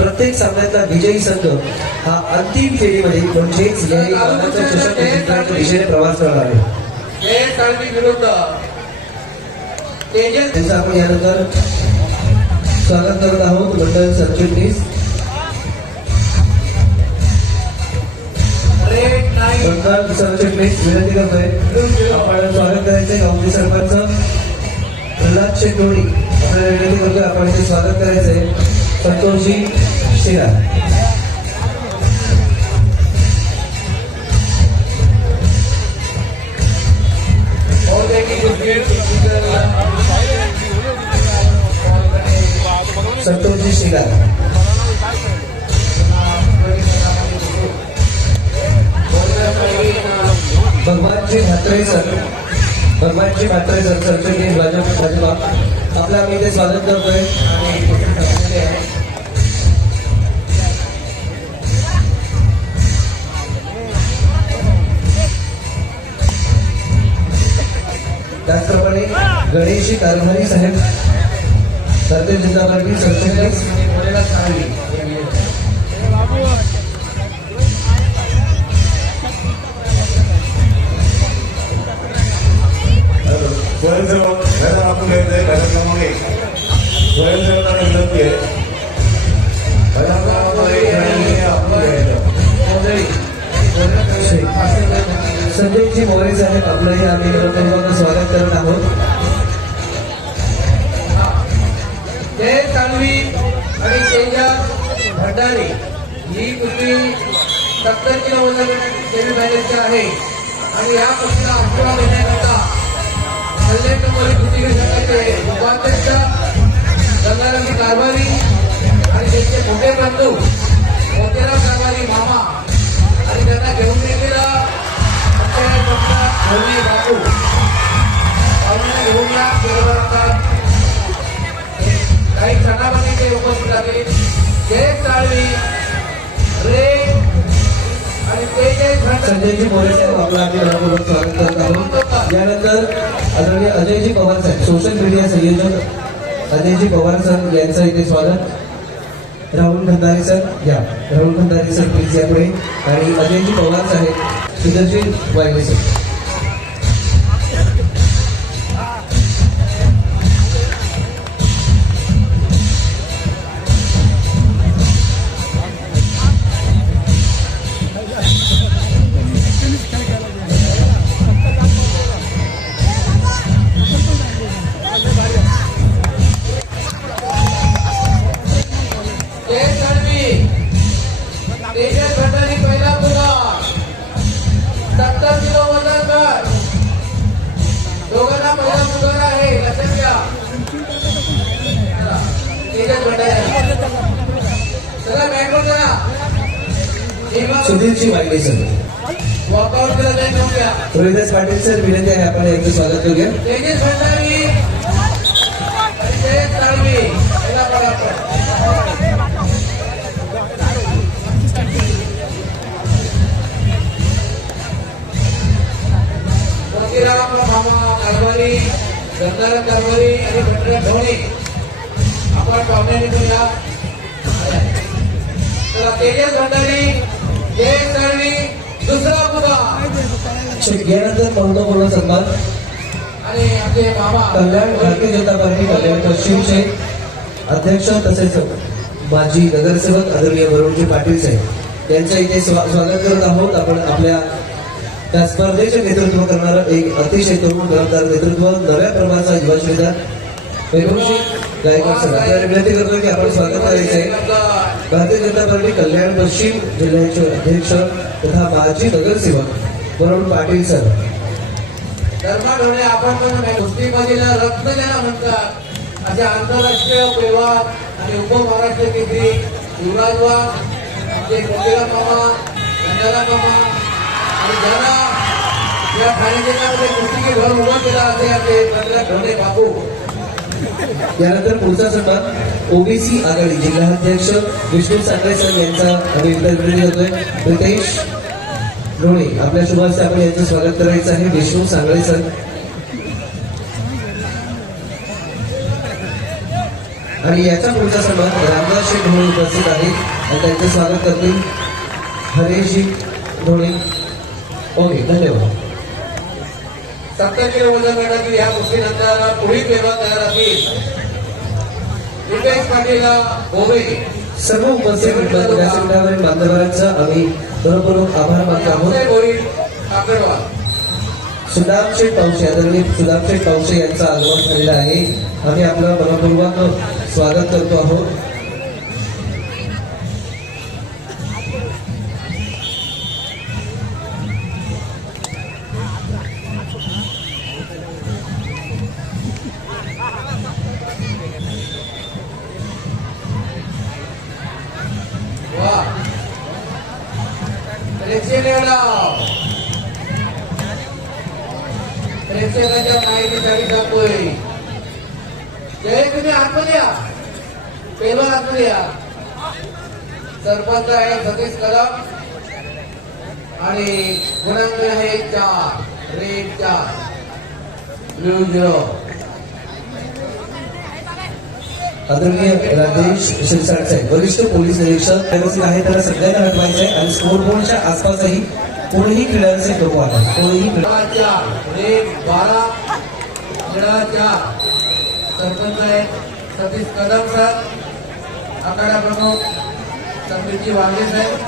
प्रत्येक सामन्यातला विजयी संघ हा अंतिम फेरीमध्ये म्हणजेच चषक दिशेने प्रवास करणार आहे. त्यांचं आपण यानंतर स्वागत करत आहोत मंडळ सरचिटणीस मंडळ सरचिटणीस विनंती करतोय. आपण स्वागत करायचंय गावची सरपंच प्रल्हाद शेटोडी. आपल्याला विनंती करतोय आपण स्वागत करायचंय. संतोषजी शिरा क्रिकेट संतोषजी शिरा भगवानजी म्हात्रे सर भगवानजी म्हात्रे सर सरचिटणीस भाजप भाजपा आपलं आम्ही ते स्वागत करतोय त्याचप्रमाणे गणेश कारभारी साहेब भारतीय जनता पार्टी सरचिटणीस स्वयंसेवक संजयजी मोरे साहेब आपलंही. आम्ही मनपूर्वक स्वागत करत आहोत. जय साळवी आणि तेजस भंडारी. ही कुस्ती सत्तर किलो वजन सेमी फायनलची आहे. आणि या कुस्तीला अंतिम घेण्याकरता कल्याणकुमारी कृती कुस्ती संघाचे उपाध्यक्ष गंगारामी कारभारी आणि त्यांचे मोठे बंधू मोतेराव पंचा धोनी बापू घेऊन या काही क्षणामध्ये ते उपस्थित आहे जय साळवी रे आणि तेजस भंडारी संजयजी मोरे स्वागत करत आहोत. यानंतर आदरणीय अजयजी पवार साहेब सोशल मीडिया संयोजक अजयजी पवार सर यांचं इथे स्वागत. राहुल भंडारी सर या. राहुल भंडारी सर प्लीज यापुढे. आणि अजयजी पवार साहेब सुदर्शन वायगे सर. जेव्हा सुधीरजी वायगे सर. रोहिदास पाटील सर विनंती आहे आपण यांचं स्वागत करूया. गंगाराम कारभारी आणि भटरा ढोणे आपण पाहुण्याने या तेजस भंडारी दुसरा पुरा यानंतर महत्त्वपूर्ण सन्मान आणि आमचे मामा कल्याण भारतीय जनता पार्टी कल्याण पश्चिमचे अध्यक्ष तसेच माजी नगरसेवक आदरणीय वरुणजी पाटील साहेब. यांचं इथे स्वा- स्वागत करत आहोत. आपण आपल्या त्या स्पर्धेचे नेतृत्व करणारं एक अतिशय तरुण जबाबदार नेतृत्व नव्या प्रमाणाचा युवा आपल्याला विनंती करतोय की आपण स्वागत करायचं आहे भारतीय जनता पार्टी कल्याण पश्चिम जिल्ह्याचे अध्यक्ष तथा माजी नगरसेवक वरुण पाटील सर. धर्माढोणे आपण पण कुस्तीबाजीला म्हणतात. असे आंतरराष्ट्रीय व्यवहार आणि उपमहाराष्ट्र केसरी युवराज वाघ आमचे मोतीराम मामा गंगाराम मामा आणि ज्यांना या ठाणे जिल्ह्यामध्ये कुस्तीचे घर उभा केला असे आमचे पंधरा ढोणे बापू. यानंतर पुढचा सन्मान ओबीसी आघाडी जिल्हाध्यक्ष विष्णू साखरे सर यांचा आम्ही इतर विनंती लोणे आपल्या सुभाष हस्ते आपण यांचं स्वागत करायचं आहे. विष्णू सांगळे सर. आणि याचा पुढचा सन्मान रामदास शेठ म्हणून उपस्थित आहेत आणि त्यांचं स्वागत करतील हरेशजी धोणे ओके धन्यवाद. सत्तर किलो वजन गटातील या कुस्तीनंतर पुढील पेवा तयार असतील. रुपेश पाटील गोवे सर्व उपस्थित मान्यवरांचा आम्ही मनपूर्वक आभार मानतो आहोत. अक्षय गोरी काकडवाल. सुदाम शेठ पावसे आदरणीय सुदाम शेठ पावसे यांचं आगमन झालेलं आहे. आम्ही आपलं मनपूर्वक स्वागत करतो आहोत. प्रेक्षेगाव प्रेक्षकाच्या माहितीसाठी जातोय जय तुम्ही आतमध्ये या. पेलो आतमध्ये या. सरपंच आहे सतीश कदम. आणि गुणांक आहे चार. रेड चार. ब्ल्यू झिरो आदरणीय राजेश शिरसाट साहेब वरिष्ठ पोलीस निरीक्षक व्यवस्थित आहे त्याला सगळ्यांना हटवायचं आहे आणि स्कोर बोर्डच्या आसपासही कोणीही क्रीडांचे नको आहे. कोणीही बारा सरपंच आहे सतीश कदम सर आखाडा प्रमुख संदीपजी वांगे साहेब.